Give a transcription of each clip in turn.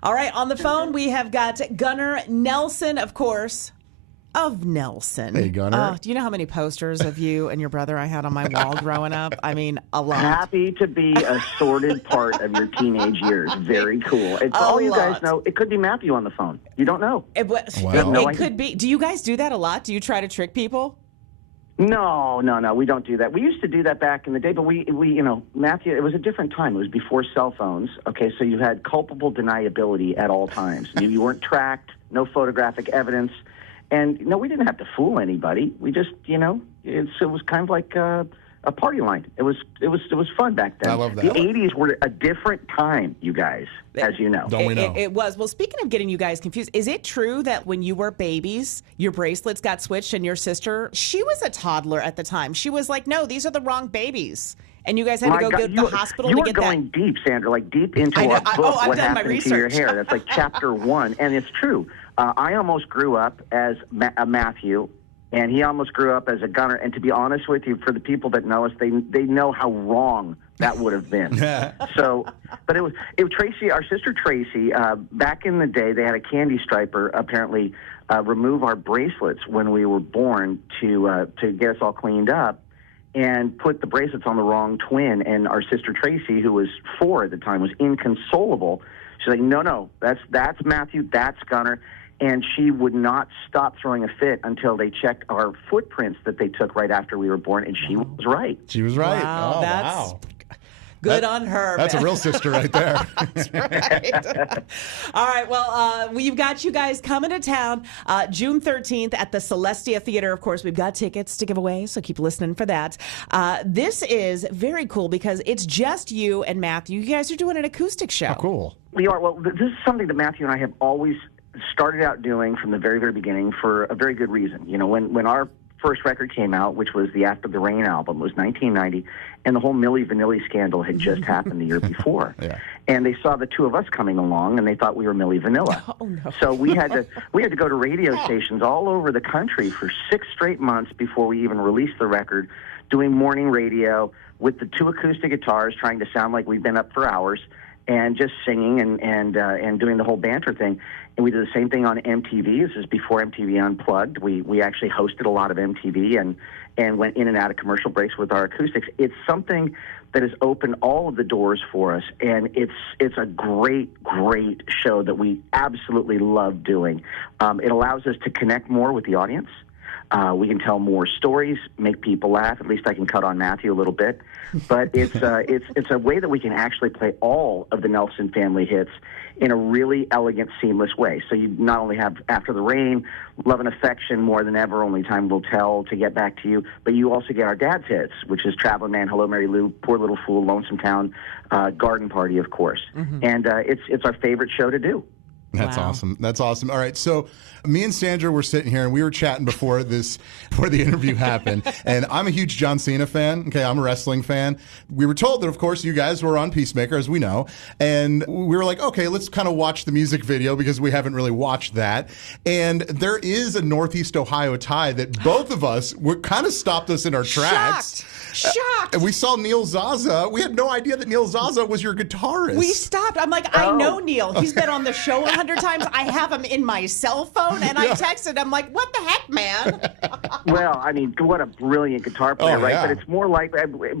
All right, on the phone, we have got Gunnar Nelson, of course, of Nelson. Hey, Gunnar. Do you know how many posters of you and your brother I had on my wall growing up? I mean, a lot. Happy to be a sordid part of your teenage years. Very cool. It's all you guys know. It could be Matthew on the phone. You don't know. It could be. Do you guys do that a lot? Do you try to trick people? No, we don't do that. We used to do that back in the day, but we Matthew, it was a different time. It was before cell phones, okay? So you had culpable deniability at all times. You weren't tracked, no photographic evidence, and, we didn't have to fool anybody. We just, it was kind of like a party line. It was fun back then. I love that. The 80s were a different time, you guys, as you know. Don't we know? It was. Well, speaking of getting you guys confused, is it true that when you were babies, your bracelets got switched and your sister, she was a toddler at the time. She was like, no, these are the wrong babies. And you guys had to go to the hospital to get that. You are going deep, Sandra, like deep into our book, What Happened to Your Hair. That's like chapter 1, and it's true. I almost grew up as a Matthew, and he almost grew up as a Gunnar. And to be honest with you, for the people that know us, they know how wrong that would have been. So, but it was Tracy, our sister Tracy. Back in the day, they had a candy striper apparently remove our bracelets when we were born to get us all cleaned up, and put the bracelets on the wrong twin. And our sister Tracy, who was 4 at the time, was inconsolable. She's like, no, that's Matthew, that's Gunnar. And she would not stop throwing a fit until they checked our footprints that they took right after we were born, and she was right. She was right. Wow, wow. Good on her. That's a real sister right there. That's right. All right. Well, we've got you guys coming to town June 13th at the Celestia Theater. Of course, we've got tickets to give away, so keep listening for that. This is very cool because it's just you and Matthew. You guys are doing an acoustic show. Oh, cool. We are. Well, this is something that Matthew and I have always started out doing from the very, very beginning for a very good reason. When our first record came out, which was the After the Rain album, was 1990, and the whole Milli Vanilli scandal had just happened the year before. Yeah. And they saw the two of us coming along, and they thought we were Milli Vanilla. Oh, no. So we had to go to radio stations all over the country for 6 straight months before we even released the record, doing morning radio with the 2 acoustic guitars, trying to sound like we've been up for hours, and just singing and doing the whole banter thing. And we did the same thing on MTV. This is before MTV Unplugged. We actually hosted a lot of MTV and went in and out of commercial breaks with our acoustics. It's something that has opened all of the doors for us, and it's a great show that we absolutely love doing. It allows us to connect more with the audience. We can tell more stories, make people laugh. At least I can cut on Matthew a little bit. But it's a way that we can actually play all of the Nelson family hits in a really elegant, seamless way. So you not only have After the Rain, Love and Affection, More Than Ever, Only Time Will Tell, To Get Back to You, but you also get our dad's hits, which is Traveling Man, Hello Mary Lou, Poor Little Fool, Lonesome Town, Garden Party, of course. Mm-hmm. And it's our favorite show to do. That's awesome. That's awesome. All right. So me and Sandra were sitting here and we were chatting before the interview happened. And I'm a huge John Cena fan. Okay. I'm a wrestling fan. We were told that, of course, you guys were on Peacemaker, as we know. And we were like, okay, let's kind of watch the music video because we haven't really watched that. And there is a Northeast Ohio tie that both of us kind of stopped us in our tracks. Shocked. And we saw Neil Zaza. We had no idea that Neil Zaza was your guitarist. We stopped. I'm like, I know Neil. He's been on the show 100 times. I have him in my cell phone, and I texted him like, what the heck, man? Well, I mean, what a brilliant guitar player, right? Yeah. But it's more like,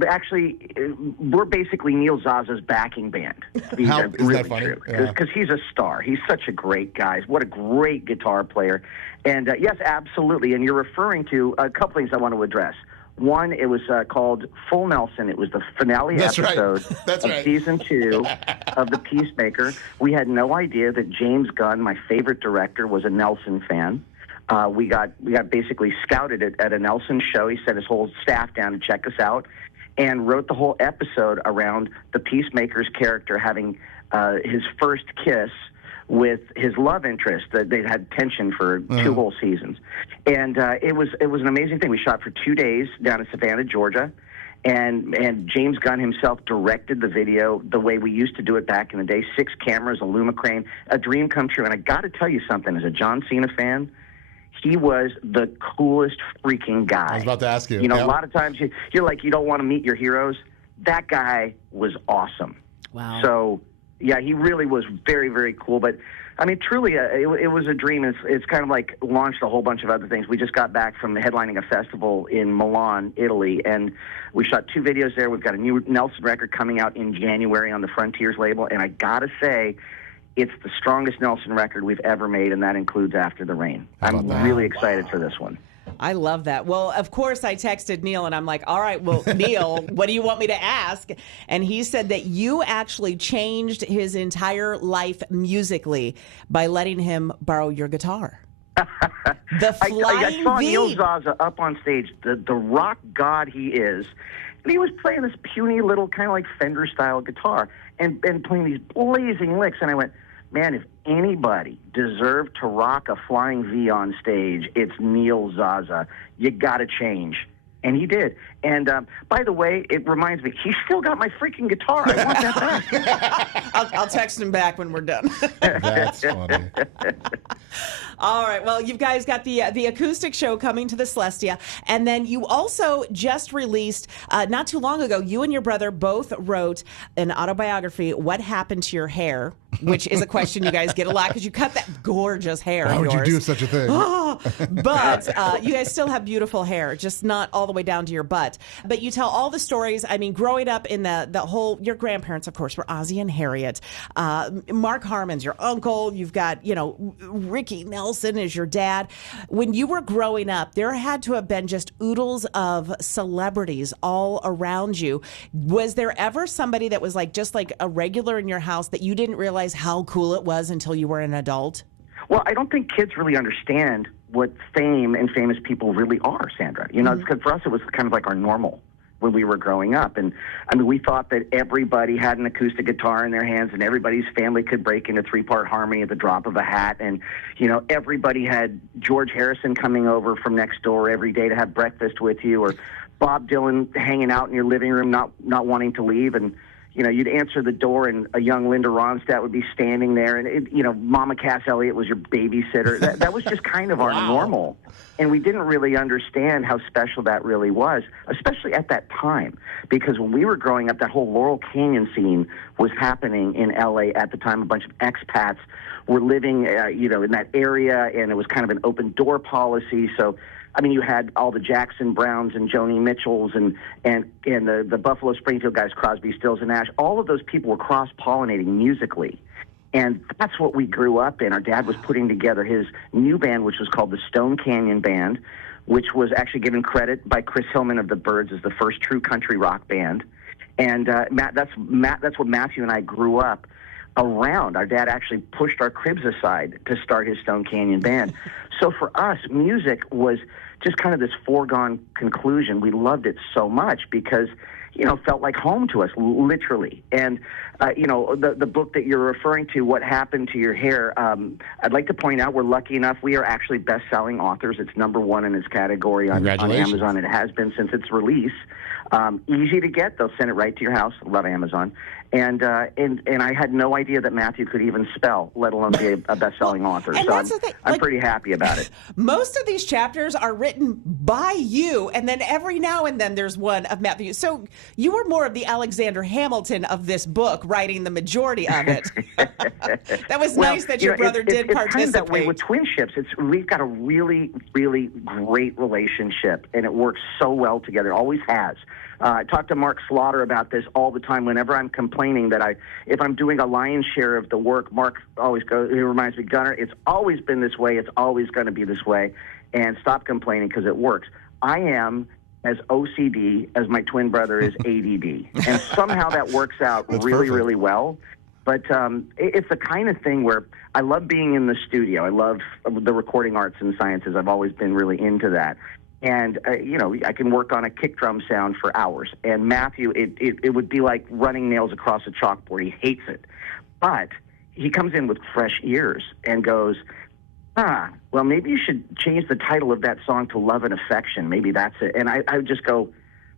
actually, we're basically Neil Zaza's backing band. Is that funny? Because he's a star. He's such a great guy. What a great guitar player. And yes, absolutely. And you're referring to a couple things I want to address. One, it was called Full Nelson. It was the finale episode of season 2 of The Peacemaker. We had no idea that James Gunn, my favorite director, was a Nelson fan. We got basically scouted at a Nelson show. He sent his whole staff down to check us out and wrote the whole episode around the Peacemaker's character having his first kiss with his love interest. That they'd had tension for 2 whole seasons. And it was an amazing thing. We shot for 2 days down in Savannah, Georgia, and James Gunn himself directed the video the way we used to do it back in the day. 6 cameras, a Luma crane, a dream come true. And I got to tell you something, as a John Cena fan, he was the coolest freaking guy. I was about to ask you. A lot of times you're like, you don't want to meet your heroes. That guy was awesome. Wow. So Yeah, he really was very, very cool. But, I mean, truly, it was a dream. It's kind of like launched a whole bunch of other things. We just got back from headlining a festival in Milan, Italy, and we shot 2 videos there. We've got a new Nelson record coming out in January on the Frontiers label, and I got to say, it's the strongest Nelson record we've ever made, and that includes After the Rain. I'm really excited for this one. I love that. Well, of course, I texted Neil and I'm like, all right, well, Neil, what do you want me to ask? And he said that you actually changed his entire life musically by letting him borrow your guitar. The I saw V. Neil Zaza up on stage, the rock god he is, and he was playing this puny little kind of like Fender-style guitar and playing these blazing licks. And I went, man, if anybody deserved to rock a flying V on stage, it's Neil Zaza. You got to change. And he did. And by the way, it reminds me, he still got my freaking guitar. I want that back. I'll text him back when we're done. That's funny. All right. Well, you guys got the acoustic show coming to the Celestia. And then you also just released, not too long ago, you and your brother both wrote an autobiography, What Happened to Your Hair, which is a question you guys get a lot because you cut that gorgeous hair Why of would yours. you do such a thing? But you guys still have beautiful hair, just not all the way down to your butt. But you tell all the stories. I mean, growing up in the whole, your grandparents, of course, were Ozzie and Harriet. Mark Harmon's your uncle. You've got, Ricky Nelson is your dad. When you were growing up, there had to have been just oodles of celebrities all around you. Was there ever somebody that was just like a regular in your house that you didn't realize how cool it was until you were an adult? Well, I don't think kids really understand what fame and famous people really are, Sandra. Because for us, it was kind of like our normal when we were growing up. And, I mean, we thought that everybody had an acoustic guitar in their hands and everybody's family could break into 3-part harmony at the drop of a hat. And, everybody had George Harrison coming over from next door every day to have breakfast with you, or Bob Dylan hanging out in your living room, not wanting to leave. And, you'd answer the door and a young Linda Ronstadt would be standing there, and Mama Cass Elliot was your babysitter. That was just kind of our normal. And we didn't really understand how special that really was, especially at that time. Because when we were growing up, that whole Laurel Canyon scene was happening in L.A. at the time. A bunch of expats were living, in that area, and it was kind of an open door policy. So, I mean, you had all the Jackson Browns and Joni Mitchells and the Buffalo Springfield guys, Crosby, Stills, and Nash. All of those people were cross-pollinating musically. And that's what we grew up in. Our dad was putting together his new band, which was called the Stone Canyon Band, which was actually given credit by Chris Hillman of the Byrds as the first true country rock band. And that's what Matthew and I grew up around. Our dad actually pushed our cribs aside to start his Stone Canyon Band. So for us, music was just kind of this foregone conclusion. We loved it so much because, felt like home to us, literally. And, the book that you're referring to, What Happened to Your Hair, I'd like to point out we're lucky enough we are actually best-selling authors. It's #1 in its category on Amazon. It has been since its release. Easy to get. They'll send it right to your house. Love Amazon. And I had no idea that Matthew could even spell, let alone be a best-selling author. So I'm pretty happy about it. Most of these chapters are written by you, and then every now and then there's one of Matthew. So you were more of the Alexander Hamilton of this book, writing the majority of it. That was nice that your brother did participate. It's kind of that way with Twinships. We've got a really, really great relationship, and it works so well together. It always has. I talk to Mark Slaughter about this all the time. Whenever I'm complaining that if I'm doing a lion's share of the work, Mark always goes, he reminds me, Gunnar, it's always been this way. It's always going to be this way. And stop complaining because it works. I am as OCD as my twin brother is ADD. And somehow that works out really, really well. But it's the kind of thing where I love being in the studio. I love the recording arts and sciences. I've always been really into that. And, I can work on a kick drum sound for hours. And Matthew, it would be like running nails across a chalkboard. He hates it. But he comes in with fresh ears and goes, well, maybe you should change the title of that song to Love and Affection. Maybe that's it. And I would just go,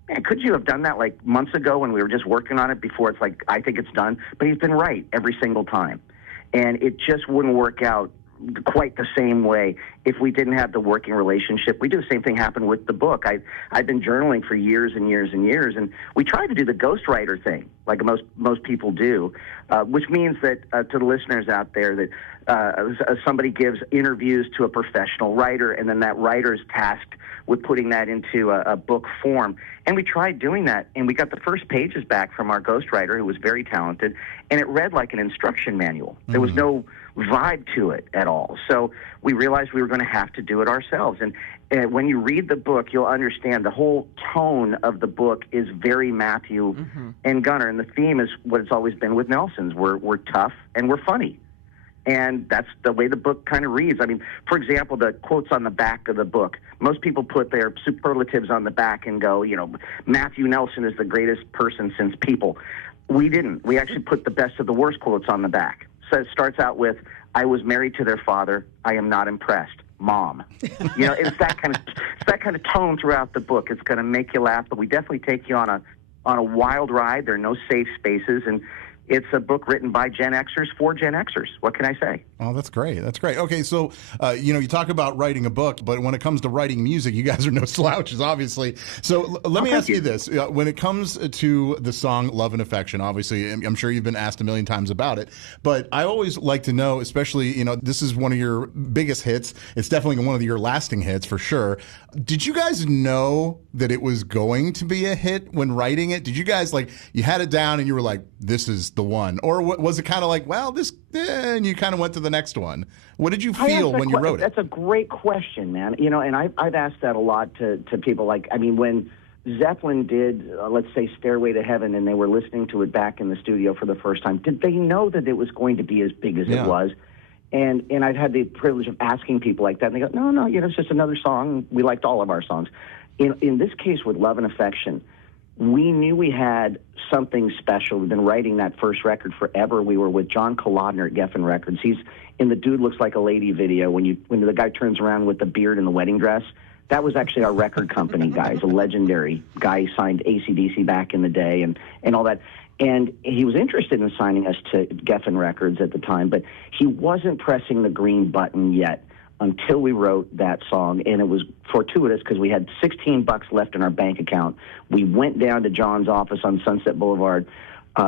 man, could you have done that like months ago when we were just working on it before it's like, I think it's done? But he's been right every single time. And it just wouldn't work out quite the same way if we didn't have the working relationship. We do the same thing happen with the book. I've been journaling for years and years and years, and we try to do the ghostwriter thing, like most people do, which means that to the listeners out there that somebody gives interviews to a professional writer, and then that writer is tasked with putting that into a book form. And we tried doing that, and we got the first pages back from our ghostwriter, who was very talented, and it read like an instruction manual. There was no vibe to it at all. So we realized we were going to have to do it ourselves. And when you read the book, you'll understand the whole tone of the book is very Matthew and Gunnar, and the theme is what it's always been with Nelson's. We're tough and we're funny. And that's the way the book kind of reads. I mean, for example, the quotes on the back of the book, most people put their superlatives on the back and go, Matthew Nelson is the greatest person since people. We didn't. We actually put the best of the worst quotes on the back. So it starts out with, I was married to their father. I am not impressed. Mom. It's that kind of tone throughout the book. It's going to make you laugh, but we definitely take you on a wild ride. There are no safe spaces, and it's a book written by Gen Xers for Gen Xers. What can I say? Oh, that's great. That's great. Okay, so, you talk about writing a book, but when it comes to writing music, you guys are no slouches, obviously. So let me ask you this. When it comes to the song Love and Affection, obviously, I'm sure you've been asked a million times about it, but I always like to know, especially, this is one of your biggest hits. It's definitely one of your lasting hits, for sure. Did you guys know that it was going to be a hit when writing it? Did you guys, you had it down and you were like, this is the one? Or was it kind of like, well, and you kind of went to the next one? What did you feel when you wrote it? That's a great question, man. And I've asked that a lot to people. When Zeppelin did, let's say, Stairway to Heaven, and they were listening to it back in the studio for the first time, did they know that it was going to be as big as it was? And I've had the privilege of asking people like that, and they go, no, it's just another song. We liked all of our songs. In this case, with Love and Affection, we knew we had something special. We've been writing that first record forever. We were with John Kolodner at Geffen Records. He's in the Dude Looks Like a Lady video when the guy turns around with the beard and the wedding dress. That was actually our record company guy. He's a legendary guy. He signed AC/DC back in the day and all that. And he was interested in signing us to Geffen Records at the time, but he wasn't pressing the green button yet until we wrote that song. And it was fortuitous because we had $16 left in our bank account. We went down to John's office on Sunset Boulevard,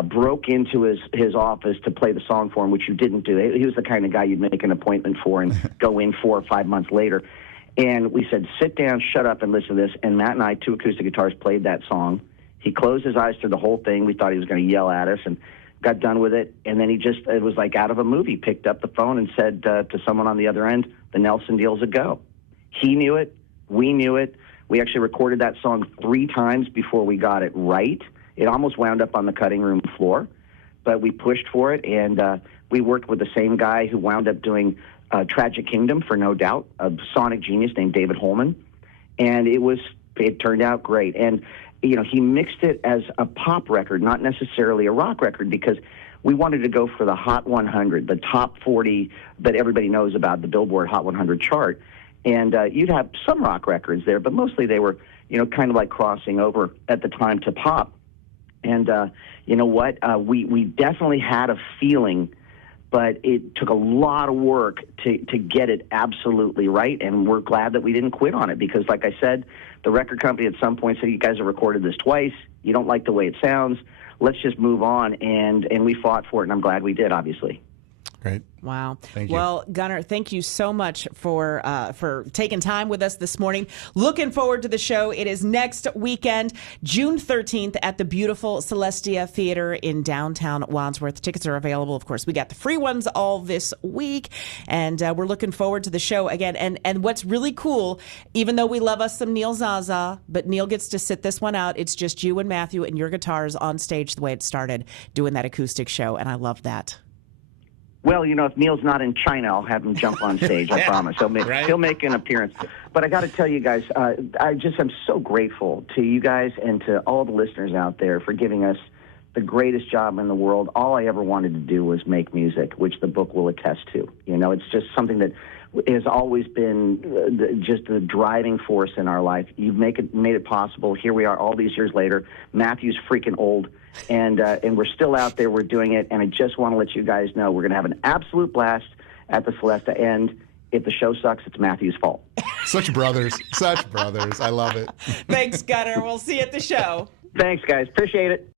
broke into his office to play the song for him, which you didn't do. He was the kind of guy you'd make an appointment for and go in 4 or 5 months later. And we said, sit down, shut up, and listen to this. And Matt and I, 2 acoustic guitars, played that song. He closed his eyes through the whole thing. We thought he was going to yell at us and got done with it. And then it was like out of a movie, picked up the phone and said to someone on the other end, the Nelson deal's a go. He knew it. We knew it. We actually recorded that song 3 times before we got it right. It almost wound up on the cutting room floor, but we pushed for it. And we worked with the same guy who wound up doing Tragic Kingdom for No Doubt, a sonic genius named David Holman. And it turned out great. And he mixed it as a pop record, not necessarily a rock record, because we wanted to go for the Hot 100, the top 40 that everybody knows about, the Billboard Hot 100 chart. And you'd have some rock records there, but mostly they were, kind of like crossing over at the time to pop. And you know what? We definitely had a feeling, but it took a lot of work to get it absolutely right, and we're glad that we didn't quit on it because, like I said, the record company at some point said, you guys have recorded this twice, you don't like the way it sounds, let's just move on, and we fought for it, and I'm glad we did, obviously. Great. Wow. Thank you. Well, Gunnar, thank you so much for taking time with us this morning. Looking forward to the show. It is next weekend, June 13th at the beautiful Celestia Theater in downtown Wadsworth. Tickets are available, of course. We got the free ones all this week, and we're looking forward to the show again. And what's really cool, even though we love us some Neil Zaza, but Neil gets to sit this one out. It's just you and Matthew and your guitars on stage the way it started, doing that acoustic show, and I love that. Well, if Neil's not in China, I'll have him jump on stage, I promise. He'll make an appearance. But I got to tell you guys, I'm so grateful to you guys and to all the listeners out there for giving us the greatest job in the world. All I ever wanted to do was make music, which the book will attest to. It's just something that has always been just the driving force in our life. You've made it possible. Here we are all these years later. Matthew's freaking old. And we're still out there. We're doing it. And I just want to let you guys know we're going to have an absolute blast at the Celesta. And if the show sucks, it's Matthew's fault. Such brothers. Such brothers. I love it. Thanks, Gunnar. We'll see you at the show. Thanks, guys. Appreciate it.